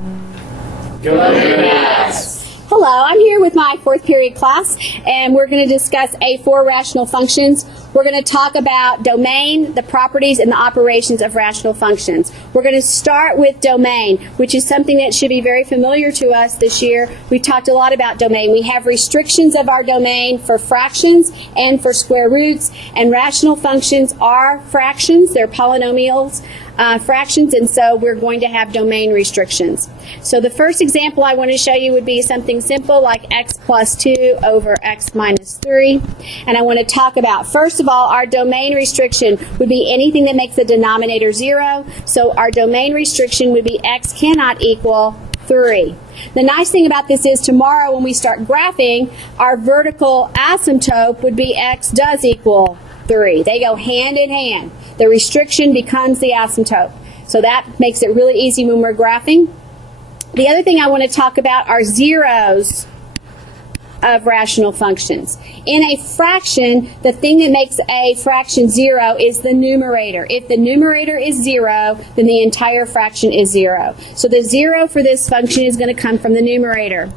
Go Bearcats! Hello, I'm here with my fourth period class, and we're going to discuss A4 rational functions. We're going to talk about domain, the properties, and the operations of rational functions. We're going to start with domain, which is something that should be very familiar to us this year. We've talked a lot about domain. We have restrictions of our domain for fractions and for square roots, and rational functions are fractions. They're polynomials. Fractions, and so we're going to have domain restrictions. So the first example I want to show you would be something simple like x plus 2 over x minus 3. And I want to talk about, first of all, our domain restriction would be anything that makes the denominator 0. So our domain restriction would be x cannot equal 3. The nice thing about this is tomorrow when we start graphing, our vertical asymptote would be x does equal 3. They go hand in hand. The restriction becomes the asymptote. So that makes it really easy when we're graphing. The other thing I want to talk about are zeros of rational functions. In a fraction, the thing that makes a fraction 0 is the numerator. If the numerator is 0, then the entire fraction is 0. So the 0 for this function is going to come from the numerator.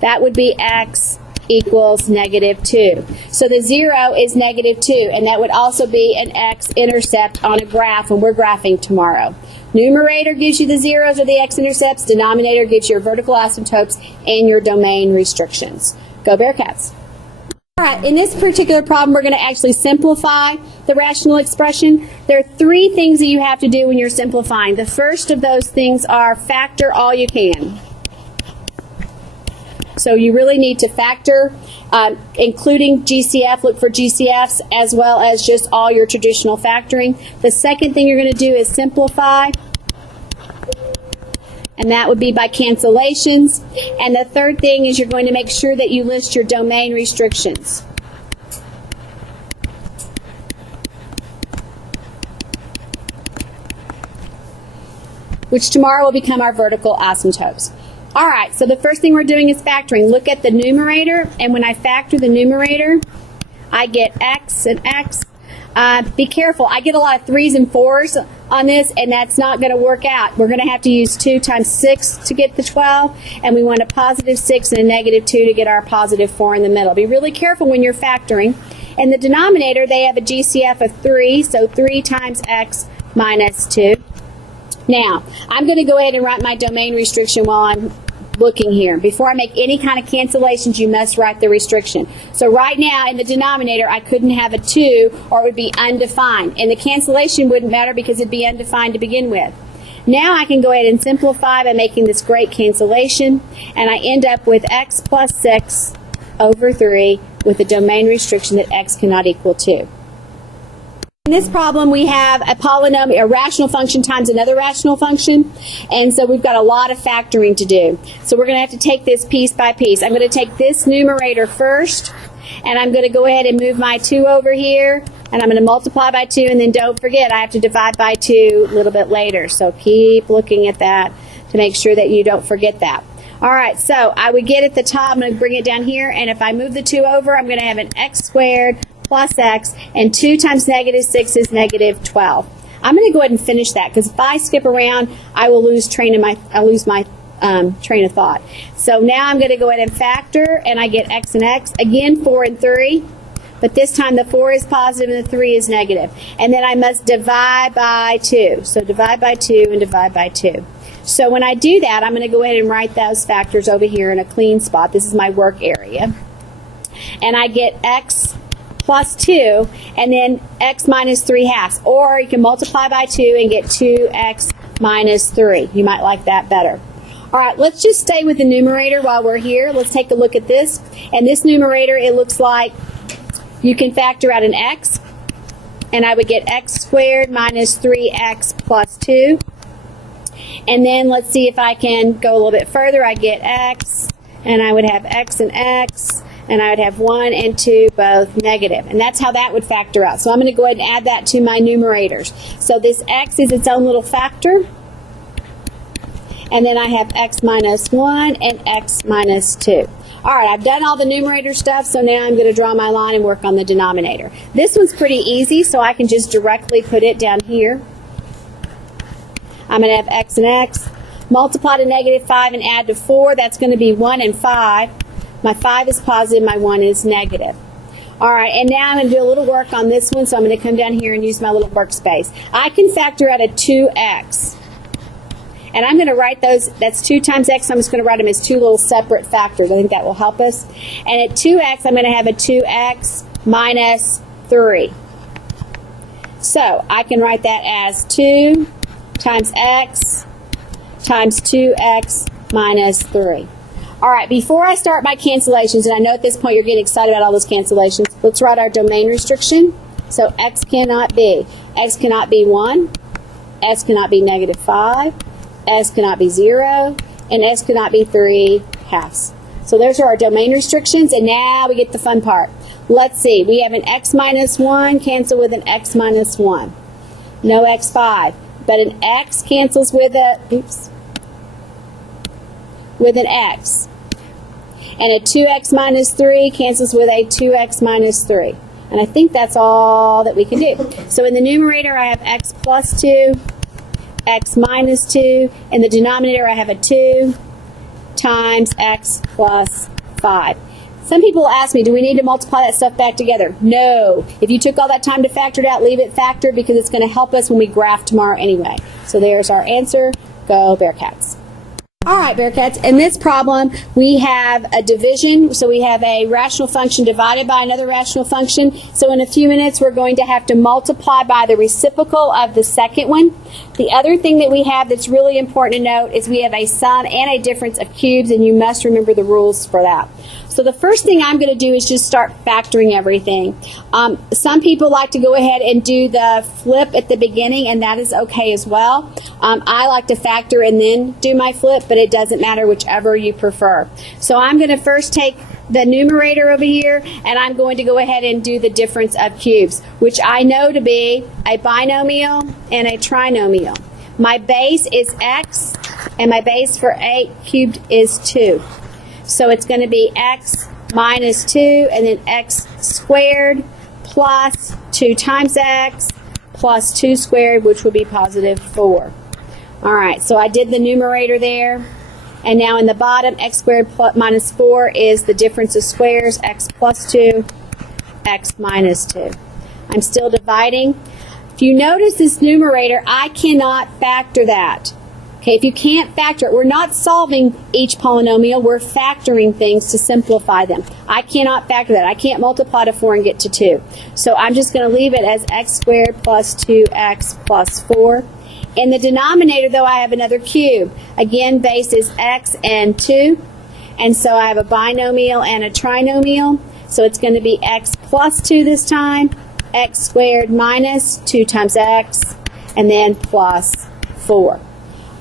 That would be x equals negative 2. So the 0 is negative 2, and that would also be an x-intercept on a graph when we're graphing tomorrow. Numerator gives you the zeros or the x-intercepts. Denominator gives your vertical asymptotes and your domain restrictions. Go Bearcats! All right, in this particular problem, we're going to actually simplify the rational expression. There are three things that you have to do when you're simplifying. The first of those things are factor all you can. So you really need to factor, including GCF, look for GCFs, as well as just all your traditional factoring. The second thing you're going to do is simplify, and that would be by cancellations. And the third thing is you're going to make sure that you list your domain restrictions. Which tomorrow will become our vertical asymptotes. All right, so the first thing we're doing is factoring. Look at the numerator, and when I factor the numerator, I get x and x. Be careful, I get a lot of 3s and 4s on this, and that's not going to work out. We're going to have to use 2 times 6 to get the 12, and we want a positive 6 and a negative 2 to get our positive 4 in the middle. Be really careful when you're factoring. In the denominator, they have a GCF of 3, so 3 times x minus 2. Now, I'm going to go ahead and write my domain restriction while I'm looking here. Before I make any kind of cancellations, you must write the restriction. So right now, in the denominator, I couldn't have a 2, or it would be undefined. And the cancellation wouldn't matter because it'd be undefined to begin with. Now I can go ahead and simplify by making this great cancellation, and I end up with x plus 6 over 3 with a domain restriction that x cannot equal 2. In this problem, we have a polynomial, a rational function times another rational function, and so we've got a lot of factoring to do. So we're going to have to take this piece by piece. I'm going to take this numerator first, and I'm going to go ahead and move my 2 over here, and I'm going to multiply by 2, and then don't forget, I have to divide by 2 a little bit later. So keep looking at that to make sure that you don't forget that. All right, so I would get at the top, I'm going to bring it down here, and if I move the 2 over, I'm going to have an x squared plus x, and 2 times negative 6 is negative 12. I'm going to go ahead and finish that, because if I skip around, I will lose my train of thought. So now I'm going to go ahead and factor, and I get x and x. Again, 4 and 3, but this time the 4 is positive and the 3 is negative. And then I must divide by 2. So divide by 2 and divide by 2. So when I do that, I'm going to go ahead and write those factors over here in a clean spot. This is my work area. And I get x plus 2, and then x minus 3 halves. Or you can multiply by 2 and get 2x minus 3. You might like that better. All right, let's just stay with the numerator while we're here. Let's take a look at this. And this numerator, it looks like you can factor out an x, and I would get x squared minus 3x plus 2. And then let's see if I can go a little bit further. I get x, and I would have x and x, and I would have 1 and 2 both negative. And that's how that would factor out. So I'm going to go ahead and add that to my numerators. So this x is its own little factor. And then I have x minus 1 and x minus 2. All right, I've done all the numerator stuff, so now I'm going to draw my line and work on the denominator. This one's pretty easy, so I can just directly put it down here. I'm going to have x and x Multiply to negative 5 and add to 4. That's going to be 1 and 5. My 5 is positive, my 1 is negative. All right, and now I'm going to do a little work on this one, so I'm going to come down here and use my little workspace. I can factor out a 2x. And I'm going to write those, that's 2 times x, so I'm just going to write them as 2 little separate factors. I think that will help us. And at 2x, I'm going to have a 2x minus 3. So I can write that as 2 times x times 2x minus 3. All right, before I start my cancellations, and I know at this point you're getting excited about all those cancellations, let's write our domain restriction. So x cannot be 1, x cannot be negative 5, x cannot be 0, and x cannot be 3 halves. So those are our domain restrictions, and now we get the fun part. Let's see, we have an x minus 1 cancel with an x minus 1. No x5, but an x cancels with a, with an x. And a 2x minus 3 cancels with a 2x minus 3. And I think that's all that we can do. So in the numerator, I have x plus 2, x minus 2. In the denominator, I have a 2 times x plus 5. Some people ask me, do we need to multiply that stuff back together? No. If you took all that time to factor it out, leave it factored because it's going to help us when we graph tomorrow anyway. So there's our answer. Go Bearcats. All right, Bearcats, in this problem, we have a division. So we have a rational function divided by another rational function. So in a few minutes, we're going to have to multiply by the reciprocal of the second one. The other thing that we have that's really important to note is we have a sum and a difference of cubes, and you must remember the rules for that. So the first thing I'm going to do is just start factoring everything. Some people like to go ahead and do the flip at the beginning, and that is okay as well. I like to factor and then do my flip, but it doesn't matter, whichever you prefer. So I'm going to first take the numerator over here, and I'm going to go ahead and do the difference of cubes, which I know to be a binomial and a trinomial. My base is x, and my base for 8 cubed is 2. So it's going to be x minus 2, and then x squared plus 2 times x plus 2 squared, which would be positive 4. All right, so I did the numerator there. And now in the bottom, x squared plus minus 4 is the difference of squares, x plus 2, x minus 2. I'm still dividing. If you notice this numerator, I cannot factor that. Okay, if you can't factor it, we're not solving each polynomial, we're factoring things to simplify them. I cannot factor that. I can't multiply to 4 and get to 2. So I'm just going to leave it as x squared plus 2x plus 4. In the denominator, though, I have another cube. Again, base is x and 2. And so I have a binomial and a trinomial. So it's going to be x plus 2 this time, x squared minus 2 times x, and then plus 4.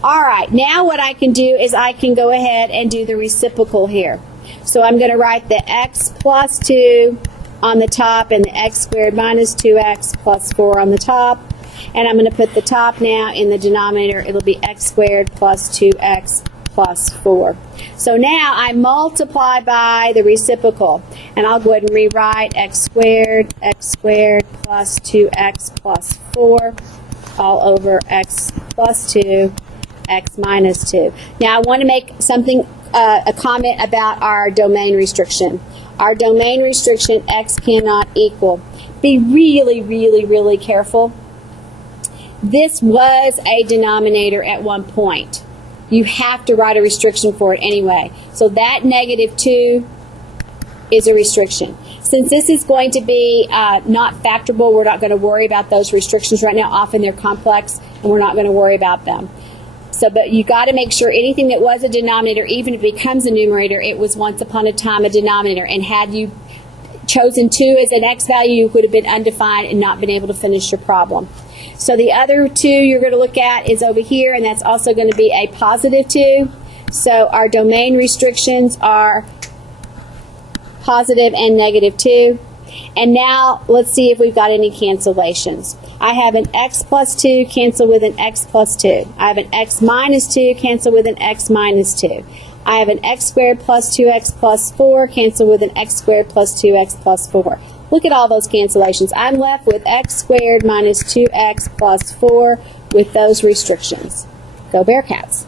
All right, now what I can do is I can go ahead and do the reciprocal here. So I'm going to write the x plus 2 on the top and the x squared minus 2x plus 4 on the top. And I'm going to put the top now in the denominator. It'll be x squared plus 2x plus 4. So now I multiply by the reciprocal. And I'll go ahead and rewrite x squared plus 2x plus 4 all over x plus 2, x minus 2. Now I want to make something, a comment about our domain restriction. Our domain restriction, x cannot equal. Be really, really, really careful. This was a denominator at one point. You have to write a restriction for it anyway. So that negative 2 is a restriction. Since this is going to be not factorable, we're not going to worry about those restrictions right now. Often they're complex, and we're not going to worry about them. So, but you got to make sure anything that was a denominator, even if it becomes a numerator, it was once upon a time a denominator. And had you chosen 2 as an x value, you would have been undefined and not been able to finish your problem. So the other 2 you're going to look at is over here, and that's also going to be a positive 2. So our domain restrictions are positive and negative 2. And now let's see if we've got any cancellations. I have an x plus 2 cancel with an x plus 2. I have an x minus 2 cancel with an x minus 2. I have an x squared plus 2x plus 4 cancel with an x squared plus 2x plus 4. Look at all those cancellations. I'm left with x squared minus 2x plus 4 with those restrictions. Go Bearcats.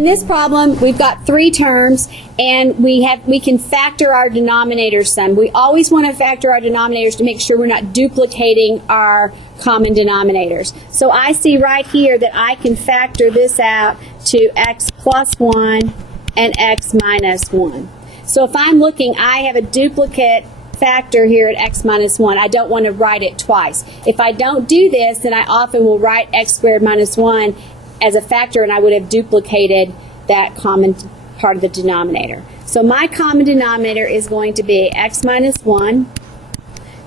In this problem, we've got three terms, and we can factor our denominators some. We always want to factor our denominators to make sure we're not duplicating our common denominators. So I see right here that I can factor this out to x plus 1 and x minus 1. So if I'm looking, I have a duplicate factor here at x minus 1. I don't want to write it twice. If I don't do this, then I often will write x squared minus 1 as a factor, and I would have duplicated that common part of the denominator. So my common denominator is going to be x minus 1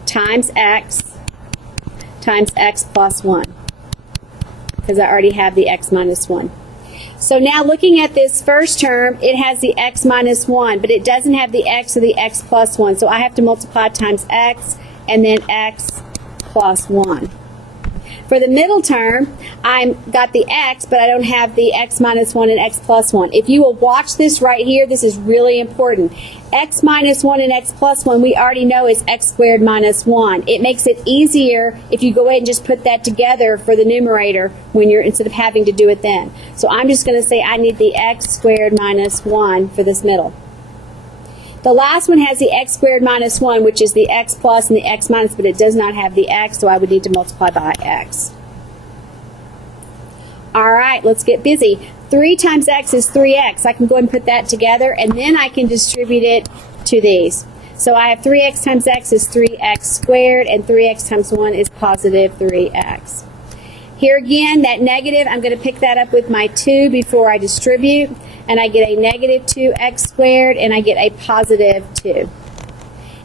times x plus 1, because I already have the x minus 1. So now looking at this first term, it has the x minus 1, but it doesn't have the x or the x plus 1. So I have to multiply times x and then x plus 1. For the middle term, I've got the x, but I don't have the x minus 1 and x plus 1. If you will watch this right here, this is really important. X minus 1 and x plus 1, we already know is x squared minus 1. It makes it easier if you go ahead and just put that together for the numerator when you're, instead of having to do it then. So I'm just going to say I need the x squared minus 1 for this middle. The last one has the x squared minus 1, which is the x plus and the x minus, but it does not have the x, so I would need to multiply by x. All right, let's get busy. 3 times x is 3x. I can go ahead and put that together, and then I can distribute it to these. So I have 3x times x is 3x squared, and 3x times 1 is positive 3x. Here again, that negative, I'm going to pick that up with my 2 before I distribute, and I get a negative 2x squared, and I get a positive 2.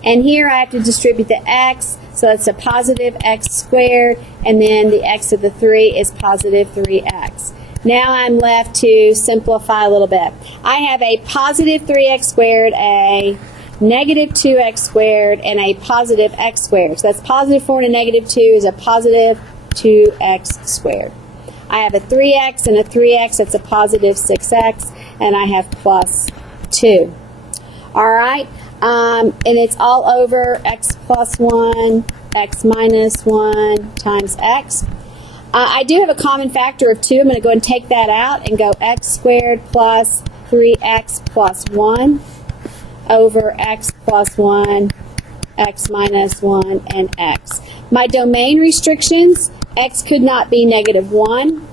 And here I have to distribute the x, so it's a positive x squared, and then the x to the 3 is positive 3x. Now I'm left to simplify a little bit. I have a positive 3x squared, a negative 2x squared, and a positive x squared. So that's positive 4 and a negative 2 is a positive 2x squared. I have a 3x and a 3x, that's a positive 6x, and I have plus 2. All right, and it's all over x plus 1, x minus 1 times x. I do have a common factor of 2. I'm going to go and take that out and go x squared plus 3x plus 1 over x plus 1, x minus 1, and x. My domain restrictions, x could not be negative 1,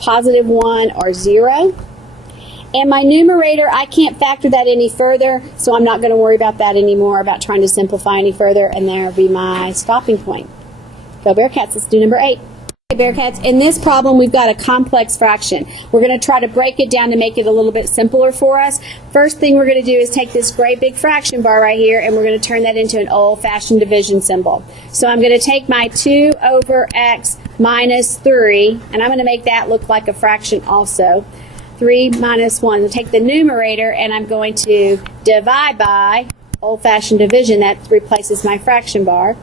positive 1, or 0. And my numerator, I can't factor that any further, so I'm not going to worry about that anymore, about trying to simplify any further, and there will be my stopping point. Go Bearcats, let's do number 8. Bearcats, in this problem we've got a complex fraction. We're going to try to break it down to make it a little bit simpler for us. First thing we're going to do is take this great big fraction bar right here, and we're going to turn that into an old-fashioned division symbol. So I'm going to take my 2 over x minus 3, and I'm going to make that look like a fraction also. 3 minus 1. I'll take the numerator, and I'm going to divide by old-fashioned division. That replaces my fraction bar.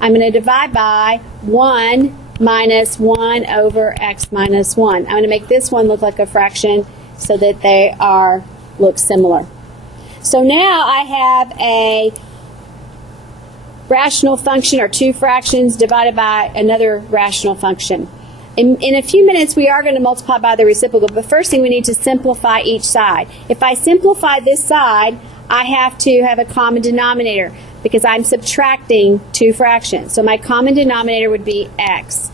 I'm going to divide by 1 minus 1 over x minus 1. I'm going to make this one look like a fraction so that they look similar. So now I have a rational function, or two fractions divided by another rational function. In a few minutes we are going to multiply by the reciprocal, but first thing we need to simplify each side. If I simplify this side, I have to have a common denominator, because I'm subtracting two fractions. So my common denominator would be x.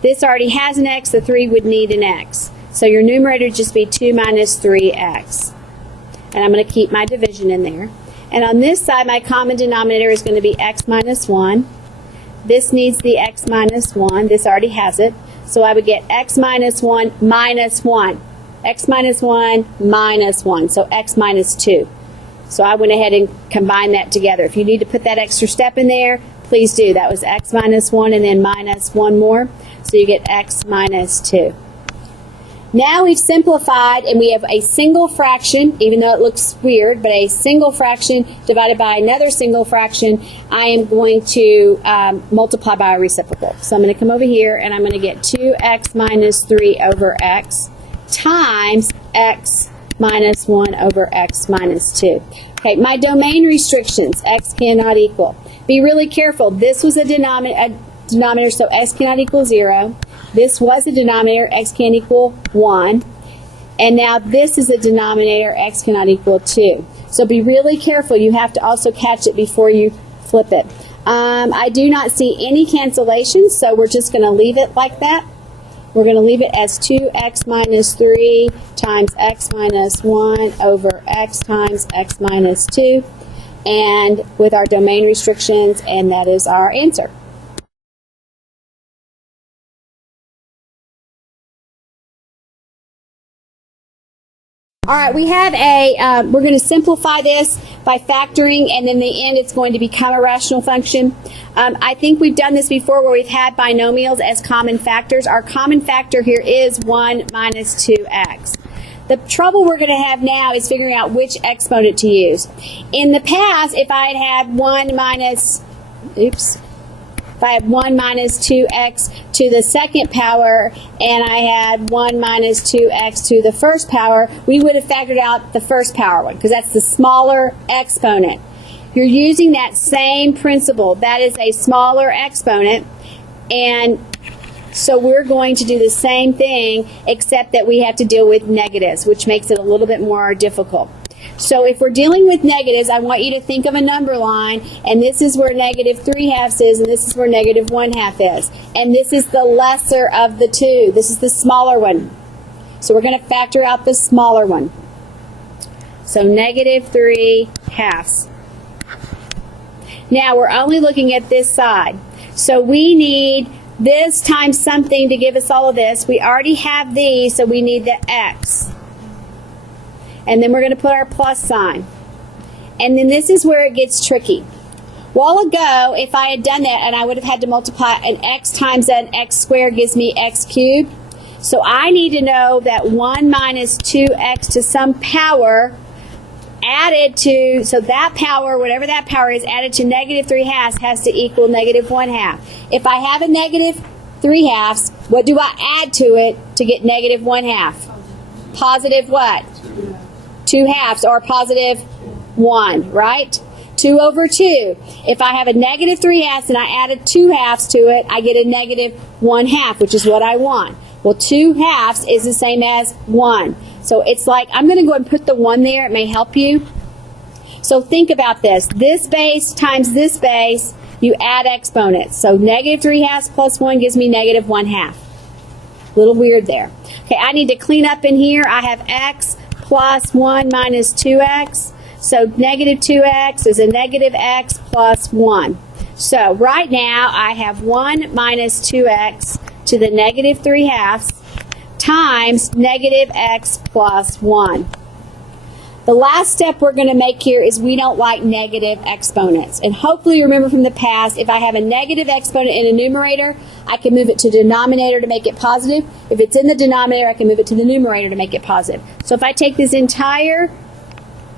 This already has an x, the 3 would need an x. So your numerator would just be 2 minus 3x. And I'm going to keep my division in there. And on this side, my common denominator is going to be x minus 1. This needs the x minus 1. This already has it. So I would get x minus 1 minus 1. X minus 1 minus 1. So x minus 2. So I went ahead and combined that together. If you need to put that extra step in there, please do. That was x minus 1 and then minus 1 more. So you get x minus 2. Now we've simplified, and we have a single fraction, even though it looks weird, but a single fraction divided by another single fraction. I am going to multiply by a reciprocal. So I'm going to come over here, and I'm going to get 2x minus 3 over x times x minus 1 over x minus 2. Okay, my domain restrictions, x cannot equal. Be really careful. This was a denominator, so x cannot equal 0. This was a denominator, x can equal 1. And now this is a denominator, x cannot equal 2. So be really careful. You have to also catch it before you flip it. I do not see any cancellations, so we're just going to leave it like that. We're going to leave it as 2x minus 3 times x minus 1 over x times x minus 2, and with our domain restrictions, and that is our answer. All right, we have we're going to simplify this by factoring, and in the end it's going to become a rational function. I think we've done this before where we've had binomials as common factors. Our common factor here is 1 minus 2x. The trouble we're going to have now is figuring out which exponent to use. In the past, if I had 1 minus 2x to the second power and I had 1 minus 2x to the first power, we would have factored out the first power one because that's the smaller exponent. You're using that same principle. That is a smaller exponent, and so we're going to do the same thing except that we have to deal with negatives, which makes it a little bit more difficult. So if we're dealing with negatives, I want you to think of a number line, and this is where negative 3/2 is, and this is where negative 1/2 is. And this is the lesser of the two. This is the smaller one. So we're going to factor out the smaller one. So negative 3/2. Now we're only looking at this side. So we need this times something to give us all of this. We already have these, so we need the x. And then we're going to put our plus sign. And then this is where it gets tricky. A while ago, if I had done that, and I would have had to multiply an x times an x squared gives me x cubed. So I need to know that 1 minus 2x to some power added to, so that power, whatever that power is, added to negative 3/2 has to equal negative 1/2. If I have a negative 3/2, what do I add to it to get negative 1/2? Positive what? 2/2, or positive 1, right? 2 over 2. If I have a negative 3/2 and I added 2/2 to it, I get a negative 1/2, which is what I want. Well, 2/2 is the same as 1. So it's like, I'm going to go and put the 1 there. It may help you. So think about this. This base times this base, you add exponents. So negative 3/2 plus 1 gives me negative 1/2. A little weird there. Okay, I need to clean up in here. I have x plus 1 minus 2x. So negative 2x is a negative x plus 1. So right now I have 1 minus 2x to the negative 3/2 times negative x plus 1. The last step we're going to make here is we don't like negative exponents. And hopefully you remember from the past, if I have a negative exponent in a numerator, I can move it to the denominator to make it positive. If it's in the denominator, I can move it to the numerator to make it positive. So if I take this entire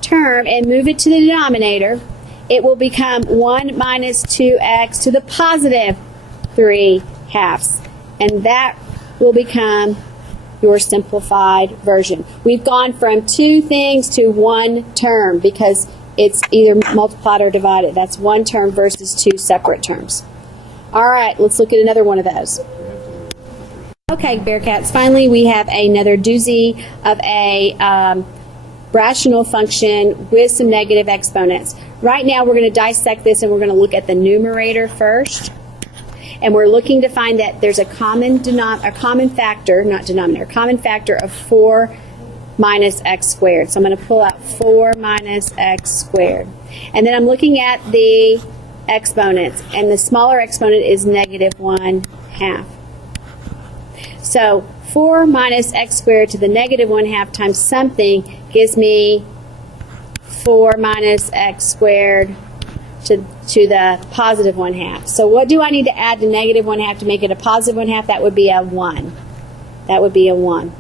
term and move it to the denominator, it will become 1 minus 2x to the positive 3/2. And that will become your simplified version. We've gone from two things to one term because it's either multiplied or divided. That's one term versus two separate terms. All right, let's look at another one of those. Okay, Bearcats, finally we have another doozy of a rational function with some negative exponents. Right now we're going to dissect this and we're going to look at the numerator first. And we're looking to find that there's a common factor of 4 minus x squared. So I'm going to pull out 4 minus x squared. And then I'm looking at the exponents, and the smaller exponent is negative 1/2. So 4 minus x squared to the negative 1/2 times something gives me 4 minus x squared to the positive 1/2. So what do I need to add to negative 1/2 to make it a positive 1/2? That would be a 1. That would be a 1.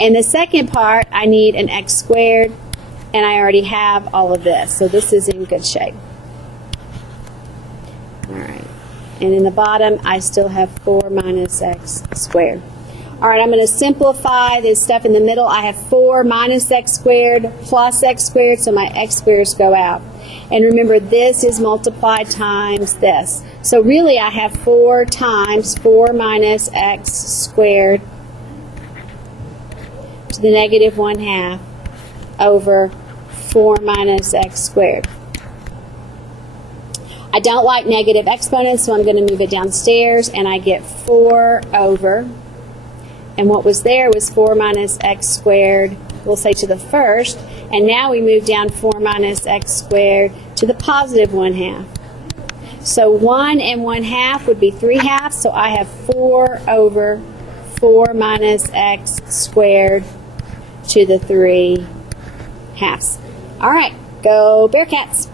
And the second part, I need an x squared, and I already have all of this. So this is in good shape. All right. And in the bottom, I still have 4 minus x squared. All right, I'm going to simplify this stuff in the middle. I have 4 minus x squared plus x squared, so my x squares go out. And remember, this is multiplied times this. So really, I have 4 times 4 minus x squared to the negative 1/2 over 4 minus x squared. I don't like negative exponents, so I'm going to move it downstairs, and I get 4 over, and what was there was 4 minus x squared, we'll say to the first, and now we move down 4 minus x squared to the positive 1/2. So 1 and 1/2 would be 3/2, so I have 4 over 4 minus x squared to the 3/2. All right, go Bearcats.